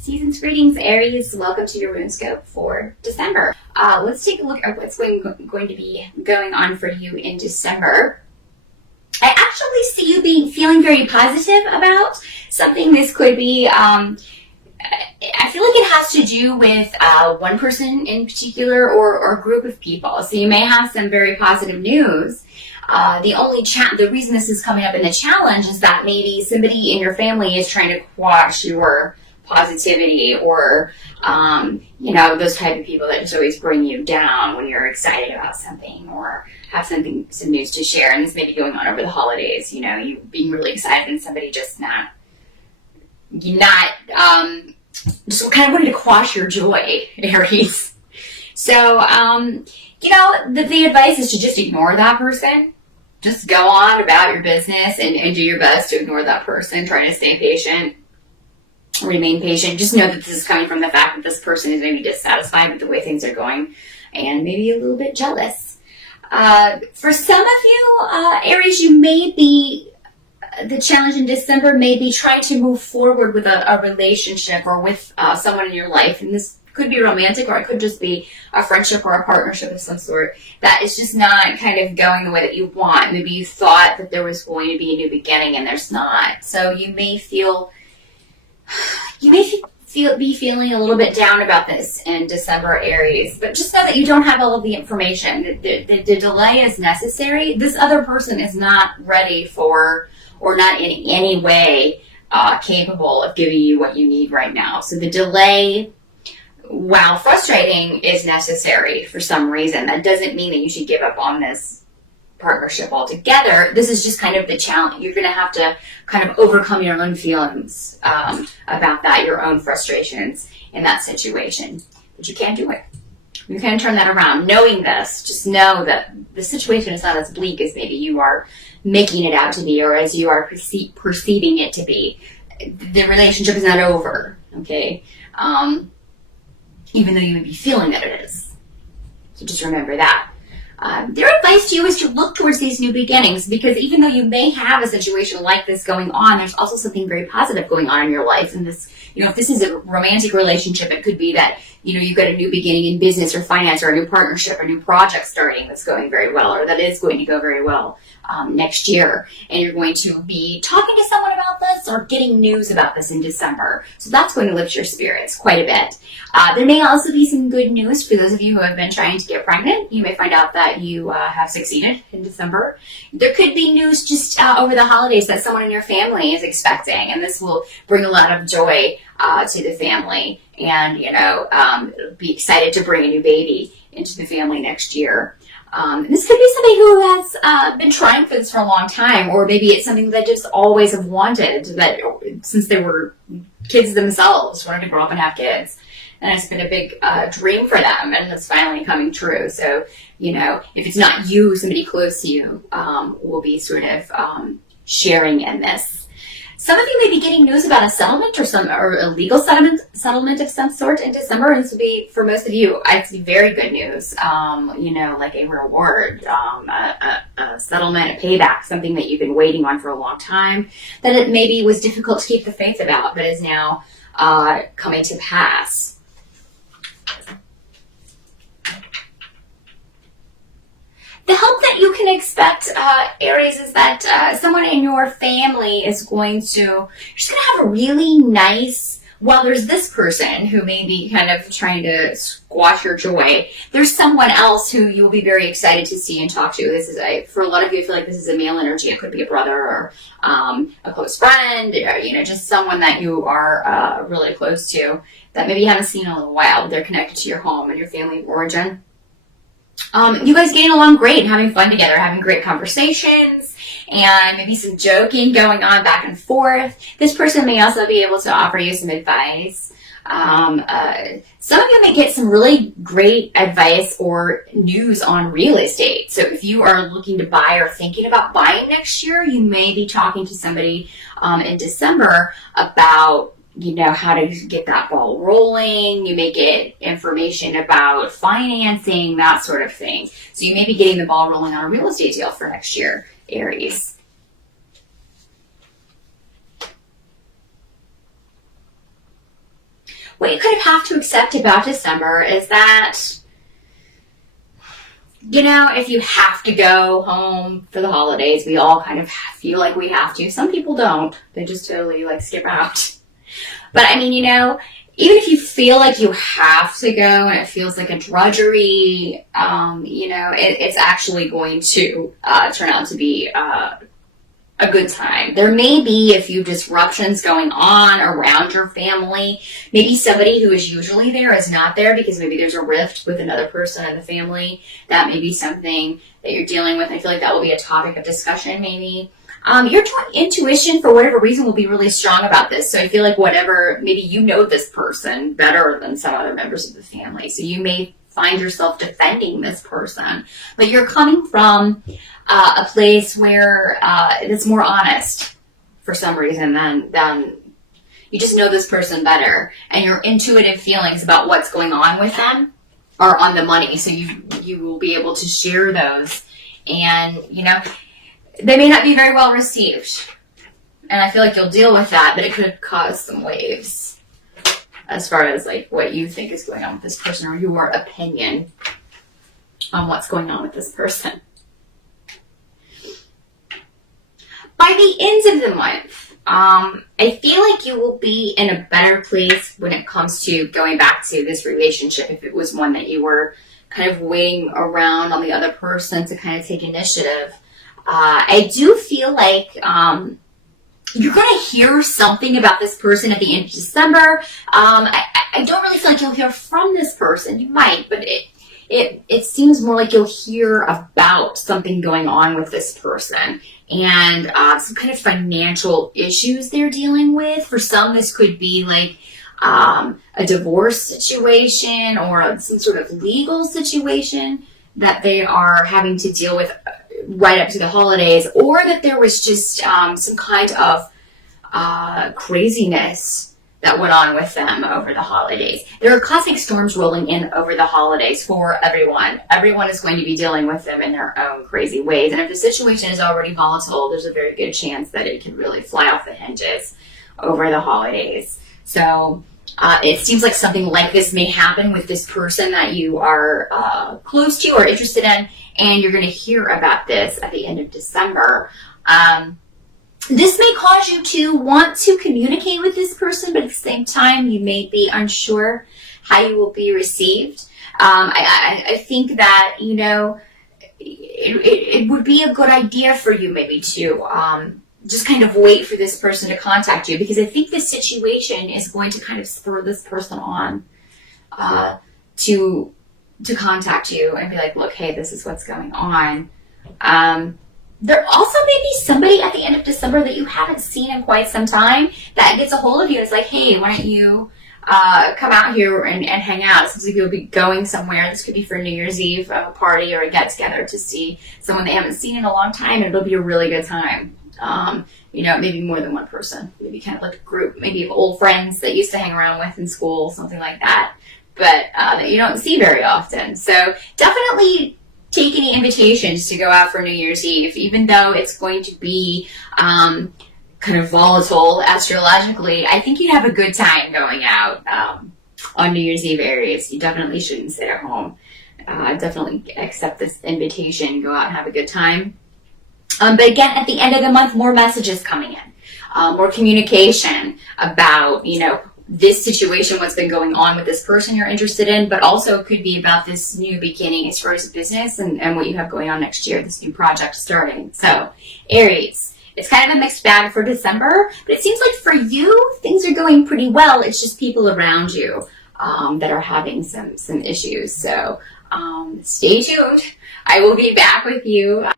Season's greetings, Aries. Welcome to your RuneScope for December. Let's take a look at what's going to be going on for you in December. I actually see you feeling very positive about something. This could be, I feel like it has to do with one person in particular or a group of people. So you may have some very positive news. The reason this is coming up in the challenge is that maybe somebody in your family is trying to quash your positivity, or those type of people that just always bring you down when you're excited about something or have some news to share. And this may be going on over the holidays, you being really excited and somebody just not just kind of wanting to quash your joy, Aries. So the advice is to just ignore that person. Just go on about your business and do your best to ignore that person. Try to stay patient. Remain patient. Just know that this is coming from the fact that this person is maybe dissatisfied with the way things are going and maybe a little bit jealous. For some of you, Aries, the challenge in December may be trying to move forward with a relationship or with someone in your life. And this could be romantic, or it could just be a friendship or a partnership of some sort that is just not kind of going the way that you want. Maybe you thought that there was going to be a new beginning and there's not. So you may be feeling a little bit down about this in December, Aries, but just know that you don't have all of the information. The delay is necessary. This other person is not ready for, or not in any way capable of giving you what you need right now. So the delay, while frustrating, is necessary for some reason. That doesn't mean that you should give up on this partnership altogether. This is just kind of the challenge. You're going to have to kind of overcome your own feelings about that, your own frustrations in that situation. But you can't do it. You can't turn that around. Knowing this, just know that the situation is not as bleak as maybe you are making it out to be, or as you are perceiving it to be. The relationship is not over, okay? Even though you may be feeling that it is. So just remember that. Their advice to you is to look towards these new beginnings, because even though you may have a situation like this going on, there's also something very positive going on in your life. And this, if this is a romantic relationship, it could be that, you've got a new beginning in business or finance, or a new partnership, a new project starting that's going very well, or that is going to go very well next year. And you're going to be talking to someone about this or getting news about this in December. So that's going to lift your spirits quite a bit. There may also be some good news for those of you who have been trying to get pregnant. You may find out that you have succeeded in December. There could be news just over the holidays that someone in your family is expecting, and this will bring a lot of joy to the family, and be excited to bring a new baby into the family next year. This could be somebody who has been trying for this for a long time, or maybe it's something that just always have wanted, that since they were kids themselves, wanted to grow up and have kids. And it's been a big dream for them, and it's finally coming true. So, if it's not you, somebody close to you will be sort of sharing in this. Some of you may be getting news about a settlement or a legal settlement of some sort in December. And this will be, for most of you, I'd say very good news. Like a reward, a settlement, a payback, something that you've been waiting on for a long time, that it maybe was difficult to keep the faith about, but is now coming to pass. The help that you can expect, Aries, is that someone in your family is just going to have a really nice, while there's this person who may be kind of trying to squash your joy, there's someone else who you'll be very excited to see and talk to. This is for a lot of you, I feel like this is a male energy. It could be a brother or a close friend, or, just someone that you are really close to that maybe you haven't seen in a little while, but they're connected to your home and your family of origin. You guys getting along great and having fun together, having great conversations, and maybe some joking going on back and forth. This person may also be able to offer you some advice. Some of you may get some really great advice or news on real estate. So if you are looking to buy or thinking about buying next year, you may be talking to somebody in December about how to get that ball rolling. You may get information about financing, that sort of thing. So you may be getting the ball rolling on a real estate deal for next year, Aries. what you kind of have to accept about December is that, you know, if you have to go home for the holidays, we all kind of feel like we have to. Some people don't. They just totally like skip out. But I mean, you know, even if you feel like you have to go and it feels like a drudgery, you know, it's actually going to turn out to be a good time. There may be a few disruptions going on around your family. Maybe somebody who is usually there is not there because maybe there's a rift with another person in the family. That may be something that you're dealing with. I feel like that will be a topic of discussion maybe. Your intuition, for whatever reason, will be really strong about this. So I feel like maybe you know this person better than some other members of the family. So you may find yourself defending this person. But you're coming from a place where it's more honest for some reason than you just know this person better. And your intuitive feelings about what's going on with them are on the money. So you will be able to share those. And, you know, they may not be very well received. And I feel like you'll deal with that, but it could cause some waves as far as like what you think is going on with this person or your opinion on what's going on with this person. By the end of the month, I feel like you will be in a better place when it comes to going back to this relationship if it was one that you were kind of waiting around on the other person to kind of take initiative. I do feel like you're going to hear something about this person at the end of December. I don't really feel like you'll hear from this person. You might, but it seems more like you'll hear about something going on with this person and some kind of financial issues they're dealing with. For some, this could be like a divorce situation or some sort of legal situation that they are having to deal with right up to the holidays, or that there was just some kind of craziness that went on with them over the holidays. There are cosmic storms rolling in over the holidays for everyone. Everyone is going to be dealing with them in their own crazy ways. And if the situation is already volatile, there's a very good chance that it can really fly off the hinges over the holidays. So it seems like something like this may happen with this person that you are close to or interested in, and you're going to hear about this at the end of December. This may cause you to want to communicate with this person, but at the same time, you may be unsure how you will be received. I think that, you know, it would be a good idea for you maybe to just kind of wait for this person to contact you, because I think this situation is going to kind of spur this person on to contact you and be like, look, hey, this is what's going on. There also may be somebody at the end of December that you haven't seen in quite some time that gets a hold of you and is like, hey, why don't you come out here and hang out? It seems like you'll be going somewhere. This could be for New Year's Eve, a party or a get-together to see someone they haven't seen in a long time, and it'll be a really good time. You know, maybe more than one person. Maybe kind of like a group, maybe of old friends that you used to hang around with in school, something like that. But that you don't see very often. So definitely take any invitations to go out for New Year's Eve, even though it's going to be kind of volatile astrologically. I think you'd have a good time going out on New Year's Eve, Aries. You definitely shouldn't sit at home. Definitely accept this invitation, go out and have a good time. But again, at the end of the month, more messages coming in, more communication about, you know, this situation, what's been going on with this person you're interested in, but also it could be about this new beginning as far as business and what you have going on next year, this new project starting. So, Aries, it's kind of a mixed bag for December, but it seems like for you, things are going pretty well. It's just people around you that are having some issues. So, stay tuned. I will be back with you